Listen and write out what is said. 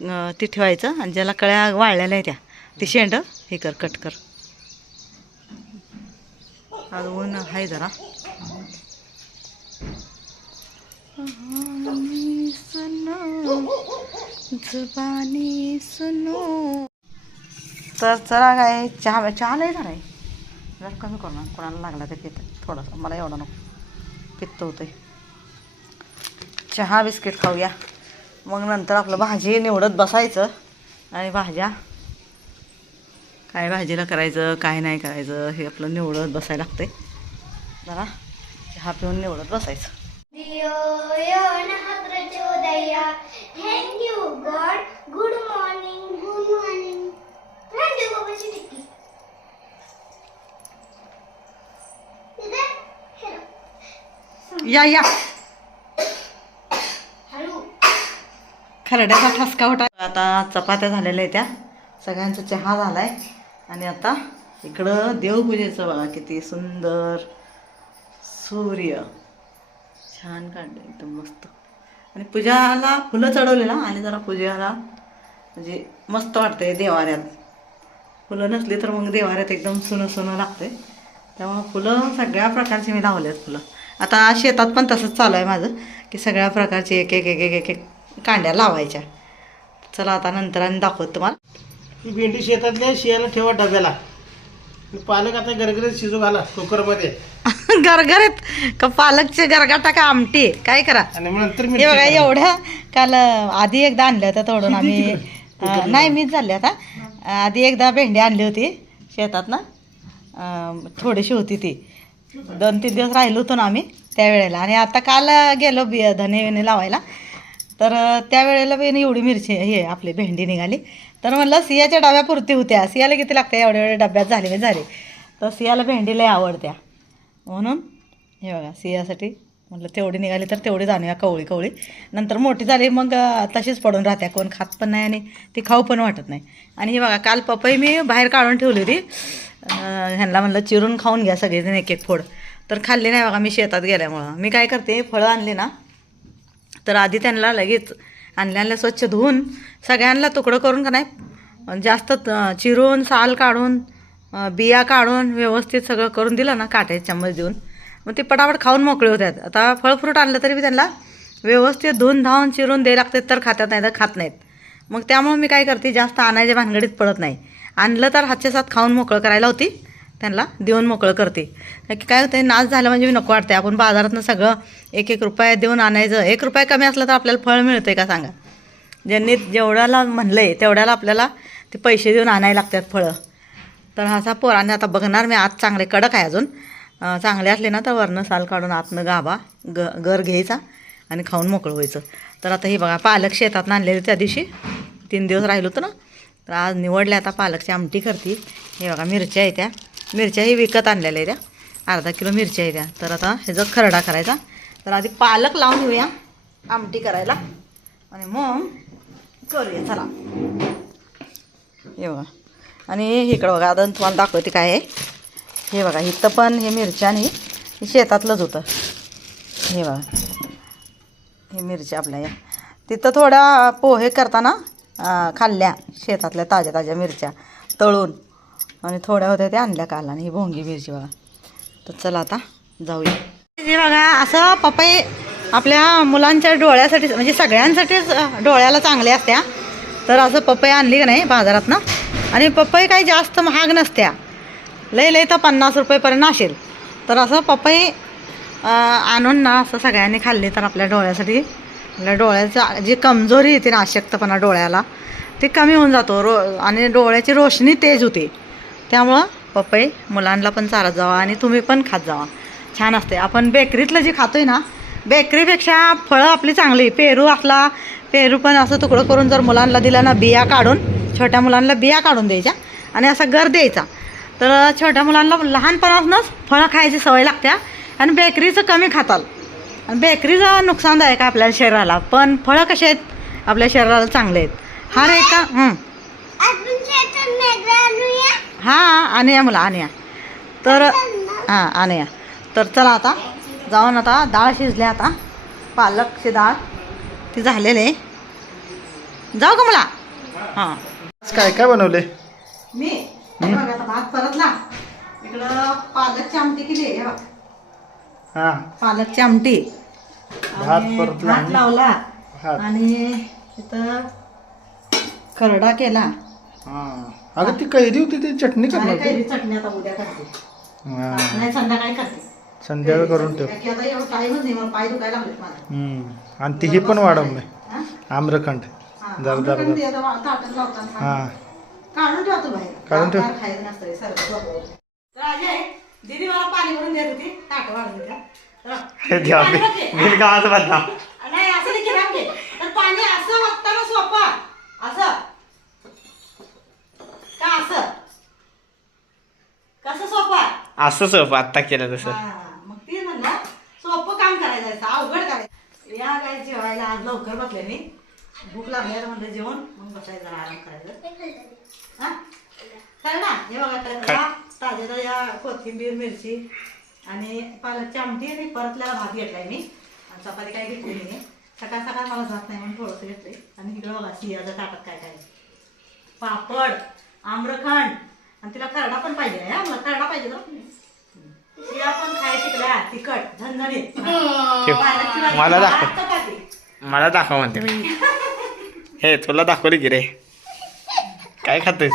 ते ठेवायचं आणि ज्याला कळ्या वाळलेल्या आहे त्या. ते शेंड हे कर कट कर. आज ऊन आहे जरा. जुबानी सुनो तर चला काय चहा चहा लय झाला आहे. जरा कमी करू ना कोणाला लागला तर पित थोडासा. मला एवढा नको. पित्त होतं चहा बिस्किट खाऊया. मग नंतर आपलं भाजी निवडत बसायचं. आणि भाज्या. काय भाजीला करायचं काय नाही करायचं हे आपलं निवडत बसायला लागतंय. जरा चहा पिऊन निवडत बसायचं. morning. Good खरड्याचा ठसका होता. आता चपात्या झालेल्या आहेत त्या. सगळ्यांचा चहा झालाय. आणि आता इकडं देवपूजेचं बघा किती सुंदर सूर्य. छान काढलं एकदम मस्त. आणि पूजाला फुलं चढवलेला आणि जरा पूजेला म्हणजे मस्त वाटतंय देवाऱ्यात. फुलं नसली तर मग देवाऱ्यात एकदम सुनं सुनं लागते त्यामुळं फुलं सगळ्या प्रकारची मी लावले आहेत फुलं. आता शेतात पण तसंच चालू आहे माझं की सगळ्या प्रकारचे एक एक एक एक एक एक कांड्या लावायच्या. चला आता नंतर आणि दाखवत तुम्हाला. ही भेंडी शेतातल्या शियाला ठेवा डब्याला. पालक आता गरगरीत शिजू घाला कुकरमध्ये. गरगरीत? का पालकचे गरगाटा का आमटी. काय करा? आणि मग नंतर हे बघा घाला. एवढं काल आधी एकदा आणल्या होत्या तोडून आम्ही. अं, नाही मीच झाले आता. आधी एकदा भेंडी आणली होती शेतात ना अं, थोडीशी होती ती. दोन तीन दिवस राहिलो होतो ना आम्ही त्यावेळेला. आणि आता काल गेलो बी धने विणे लावायला. तर त्यावेळेला बी एवढी मिरची हे आपली भेंडी निघाली. तर म्हणलं सियाच्या डब्यापुरती होत्या. सियाला किती लागते? एवढ्या एवढ्या डब्यात झाले मी झाले. तर सियाला भेंडी लय आवडत्या. म्हणून हे बघा सियासाठी म्हटलं तेवढी निघाली तर तेवढी जाणूया कवळी कवळी. नंतर मोठी झाली मग तशीच पडून राहत्या. कोण खात पण नाही आणि ती खाऊ पण वाटत नाही. आणि हे बघा काल पपई मी बाहेर काढून ठेवली होती. ह्यांना म्हणलं चिरून खाऊन घ्या सगळेजण एक एक फोड. तर खाल्ली नाही बघा मी शेतात गेल्यामुळं. मी काय करते फळं आणली ना तर आधी त्यांना लगेच आणल्या आणल्या स्वच्छ धुवून सगळ्यांना तुकडं करून का नाही जास्त चिरून साल काढून बिया काढून व्यवस्थित सगळं करून दिलं ना काटे चम्मच देऊन. मग ते पटापट खाऊन मोकळे होतात. आता फळफ्रूट आणलं तरी मी त्यांना व्यवस्थित धुवून धावून चिरून द्यायला लागतात तर खातात नाही तर खात नाहीत. मग त्यामुळे मी काय करते जास्त आणायच्या भानगडीत पडत नाही. आणलं तर हातच्या साथ खाऊन मोकळं करायला होती. त्यांना देऊन मोकळं करते. की काय होतं नाच झालं म्हणजे मी नको वाटते आपण बाजारातनं सगळं एक एक रुपया देऊन आणायचं. एक रुपया कमी असलं तर आपल्याला फळ मिळतं आहे का सांगा? ज्यांनी जेवढ्याला म्हणलं आहे तेवढ्याला आपल्याला ते पैसे देऊन आणायला लागतात फळं. तर असा पोराने आता बघणार मी आत चांगले कडक आहे अजून. चांगले असले ना तर वरनं साल काढून आतनं गाभा ग गर घ्यायचा आणि खाऊन मोकळं व्हायचं. तर आता हे बघा पालक शेतात आणलेले त्या दिवशी. तीन दिवस राहिलो होतं ना. तर आज निवडले आता पालकची आमटी करते. हे बघा मिरच्या आहे त्या. मिरच्याही विकत आणलेल्या आहे त्या अर्धा किलो मिरच्या आहे त्या तर आता ह्याचा खरडा करायचा तर आधी पालक लावून घेऊया आमटी करायला. आणि मग करूया चला. हे बघा. आणि इकडं बघा आता तुम्हाला दाखवते काय आहे. हे बघा इथं पण हे मिरच्या आणि हे शेतातलंच होतं. हे बघा. हे मिरच्या आपल्या या. तिथं थोड्या पोहे करताना खाल्ल्या शेतातल्या ताज्या ताज्या मिरच्या तळून. आणि थोड्या होत्या त्या आणल्या काल आणि ही भोंगी मिरची बघा. तर चला आता जाऊया. बघा असं पपई आपल्या मुलांच्या डोळ्यासाठी म्हणजे सगळ्यांसाठीच डोळ्याला चांगल्या असत्या. तर असं पपई आणली का नाही बाजारातनं? आणि पपई काही जास्त महाग नसत्या. लय लय तर पन्नास रुपयेपर्यंत असेल. तर असं पपई आणून ना असं सगळ्यांनी खाल्ली तर आपल्या डोळ्यासाठी आपल्या डोळ्याचं जी कमजोरी येते ना अशक्तपणा डोळ्याला ते कमी होऊन जातो. रो आणि डोळ्याची रोशनी तेज होते. त्यामुळं पपई मुलांना पण चालत जावा आणि तुम्ही पण खात जावा. छान असते आपण बेकरीतलं जे आहे ना बेकरीपेक्षा फळं आपली चांगली. पेरू असला पेरू पण असं तुकडं करून जर मुलांना दिला ना बिया काढून छोट्या मुलांना बिया काढून द्यायच्या आणि असा गर द्यायचा. तर छोट्या मुलांना लहानपणापासूनच फळं खायची सवय लागत्या आणि बेकरीचं कमी खाताल. आणि बेकरीचं नुकसानदायक आहे आपल्या शरीराला पण फळं कसे आहेत? आपल्या शरीराला चांगले आहेत. हा. रे का हं. हां आणूया मुला आणूया तर हां आणूया तर चला आता जाऊन आता डाळ शिजल्या आता. पालकची डाळ ती झालेली आहे. जाऊ का मला? हां. काय काय बनवले? मी आता भात परतला. इकडं पालकची आमटी केली आहे हे पालकची आमटी. भात आणि परतला भात आणि- लावला. आणि इथं खरडा केला. हा. अगं ती कैरी होती ती चटणी करणार होती. कैरी चटणी आता उद्या करते. हा. नाही संध्याकाळी करते. संध्याकाळ करून ठेव. की आता एवढं टाईमच नाही मला पाय दुखायला लागलेत मला. हम्म. आणि ती ही पण वाढवणे हा? आम्रखंड. हा, जरा जरा आम्रखंड दे, आता वा- ताटात लावताना हा. काढून ठेवतो बाहेर. काढून ठेव. गार खायचं नसतं हे सरबत दीदी मला पाणी भरून देत होती. ताट वाढून द्या. पाणी बघ की. गावाचं बदनाम नाही असं नाही केलं आमचे. तर पाणी असं वागताना सोपं असं का असं कसं सोपं असंच आत्ता केलं तसं. हा, मग ते म्हणलं सोपं काम करायचं असं अवघड करायचं. या काय जेवायला आज लवकर बसले मी भूक लागली आता म्हणलं जेवण मग बसायचं जरा आराम करायचं. हा? काय ना हे बघा तर ताज्या ताज्या कोथिंबीर मिरची आणि पालकची आमटी आणि परतल्याला भात घेतलाय मी. आणि चपाती काय घेतली नाही सकाळ सकाळ मला जात नाही म्हणून थोडंसं घेतलंय. आणि इकडं बघा सियाच्या ताटात काय काय आहे. पापड आम्रखंड आणि तिला करडा पण पाहिजे आहे हा? मला करडा पाहिजे ना सिया पण खाय शिकल्या तिखट झणझणीत. पालकची भाजी, मला दाखव. चपाती. मला दाखव म्हणते. मी हे तुला दाखवली की रे. काय खातेस